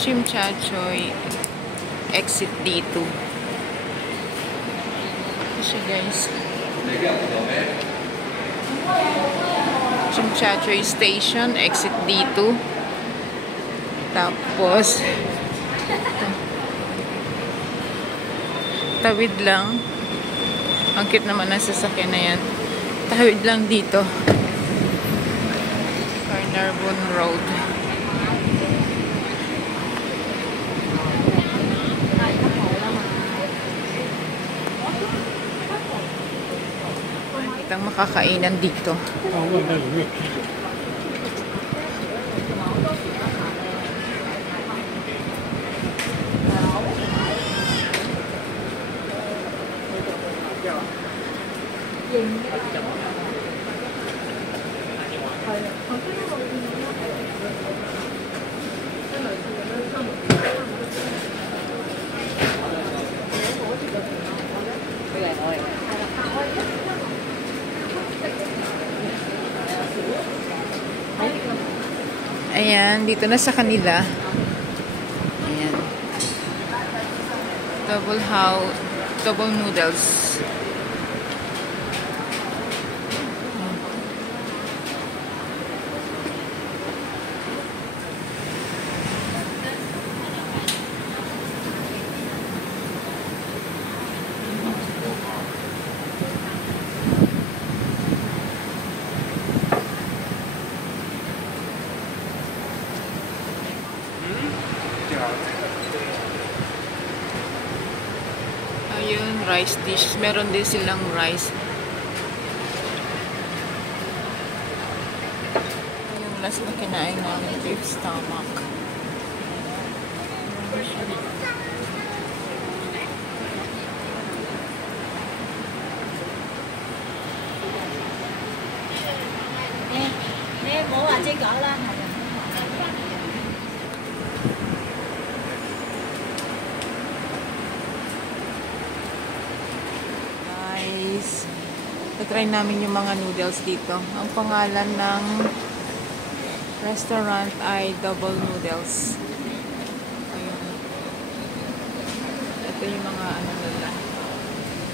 Chimchachoy exit D2. Ito siya guys. Chimchachoy station exit D2. Tapos tawid lang. Ang cute naman ng sasakyan na yan. Tawid lang dito. Carnarvon Road. Itang makakainan dito. Ayan, dito na sa kanila. Ayan. Double noodles. Ayun, rice dish. Meron din silang rice. Yung last na kinain namin, beef stomach. Try namin yung mga noodles dito. Ang pangalan ng restaurant ay Double Noodles. Ayun. Ito yung mga ano nila.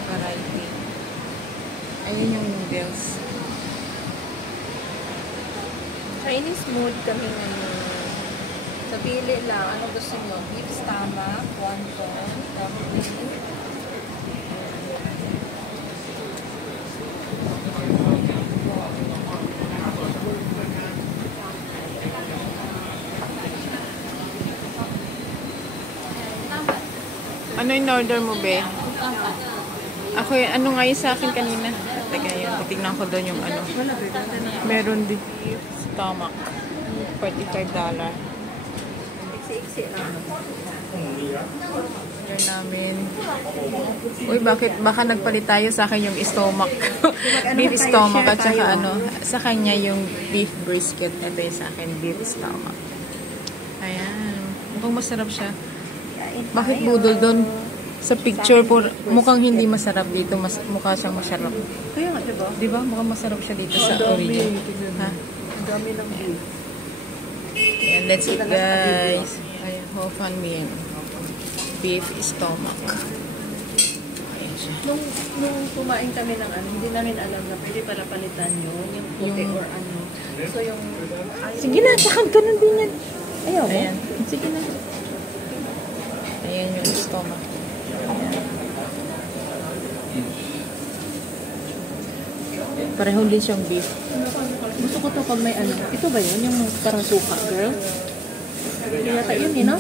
Variety. Ayun yung noodles. Chinese mood kami ngayon. Sa pili lang. Ano gusto nyo? Beef stomach, wonton, dumpling. Ano yung order mo, be? Ako yung, ano nga yung sa akin kanina? Teka yun, titignan ko doon yung ano. Meron din. Stomach. $45. Iksi-iksi lang. Order namin. Uy, baka nagpalit tayo sa akin yung stomach. Beef stomach at saka ano, sa kanya yung beef brisket. Ito yung sa akin, beef stomach. Ayan. Mukhang masarap siya. Bakit budol doon? Sa picture po, mukhang hindi masarap dito. Mukha siyang masarap. Kaya nga, diba? Diba? Mukhang masarap siya dito sa origin. Ha? Ang dami ng beef. Ayan, that's it guys. Ayan, Ho Fan Mien. Beef stomach. Ayan siya. Nung kumain kami ng ano, hindi namin alam na pwede pala palitan yun, yung puti or ano. So yung... Sige na, tsaka ganun din yan. Ayaw mo? Ayan. Sige na. Ayan yung stomach. Ayan. Pareho din siyang beef. Gusto ko to pag may ano. Ito ba yun? Yung parang suka, girl? Yata yun, no?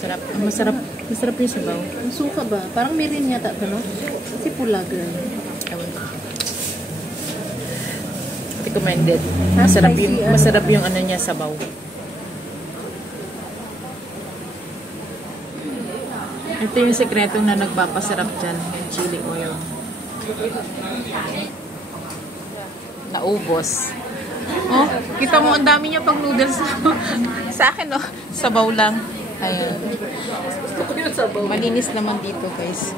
Sarap. Masarap. Masarap yung sabaw. Ang suka ba? Parang mirin yata ba, no? Kasi pula, girl. Ewan ko. Recommended. Masarap yung ano niya, sabaw. Ito yung sekreto na nagpapasarap dyan. Yung chili oil. Naubos. Oh, kita mo ang dami niya pag noodles. Sa akin, oh, sabaw lang. Ayan. Gusto ko yung sabaw. Malinis naman dito, guys.